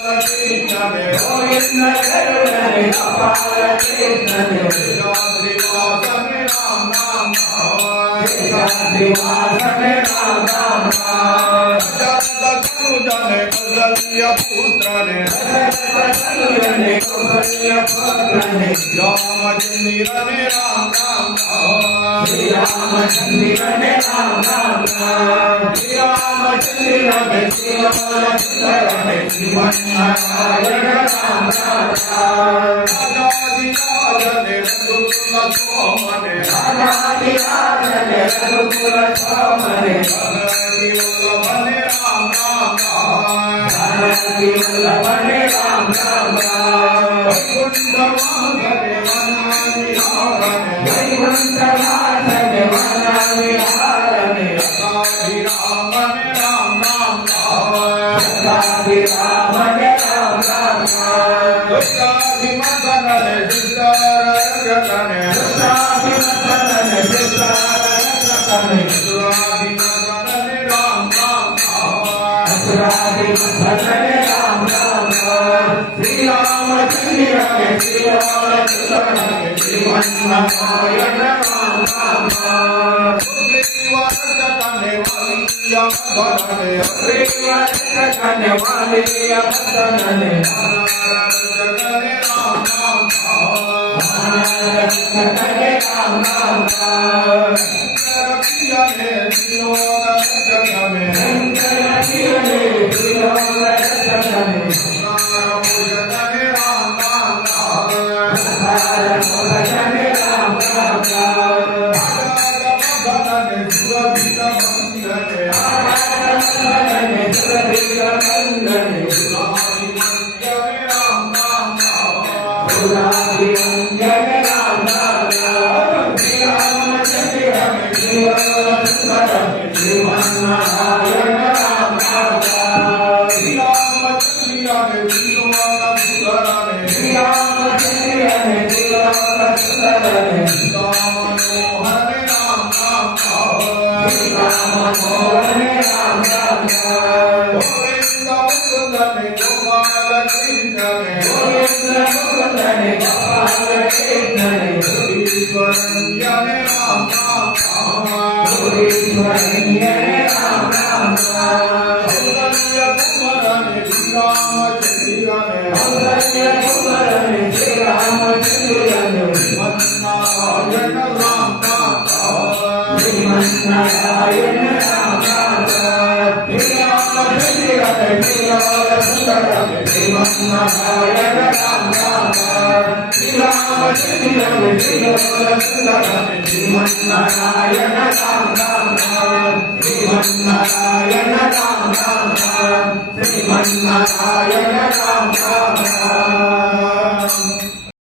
गोविंद करुणरे गोपाल कृष्ण श्रीवास में राम राम श्रीवास में राम राम जने कौशल्य पुत्र ने कौशल्य पुत्र ने रामचंद्र ने राम राम श्री रामचंद्र ने राम राम श्री रामचंद्र ने श्रीरामचंद्र ने श्रीमन्नारायण राम राम राजाधिराज ने रघुकुल सोमने राजाधिराज ने रघुकुल सोमने वल्लभने राम राम वल्लभने राम राम वैकुंठवासने वनाविहारणे वनाविहारणे राधाधिरामने राम राम राधाधिरामने राम राम दुर्गाभिमदने दुर्गारजतने दुर्गाभिमदने दुर्गारजतने दुर्गाभिमदने राम राम दुर्गाभिमदने राम राम श्री रामचंद्र ने श्रीमन्नारायण राम राम श्रीवासने वालिया भरने श्रीवासने वालिया भरने जगने राम राम जगने राम राम रखिया ने विनोद जगने रखिया ने विनोद जगने जगने राम राम जगने राम राम भगवान सुरभित मंगले भगवान सुरभित मंगले सुराभिमंजने राम राम सुराभिमंजने राम राम श्री रामचंद्र ने श्रीमन्नारायण राम राम श्री रामचंद्र ने श्री रामचंद्र ने श्रीरामचंद्र मनोहर राम राम मनोहर राम राम गोविंद मुकुंदने गोपाल कृष्ण गोविंद मुकुंदने गोपाल कृष्ण ईश्वरंजने राम राम ईश्वरंजने राम राम कौशल्य कुमारने श्रीरामचंद्र कौशल्य कुमारने श्रीरामचंद्र श्रीमन्नारायण राम राम श्रीमन्नारायण राम राम श्रीरामचंद्र श्रीमन्नारायण राम राम श्रीरामचंद्र श्रीमन्नारायण राम राम श्रीमन्नारायण राम राम श्रीमन्नारायण राम राम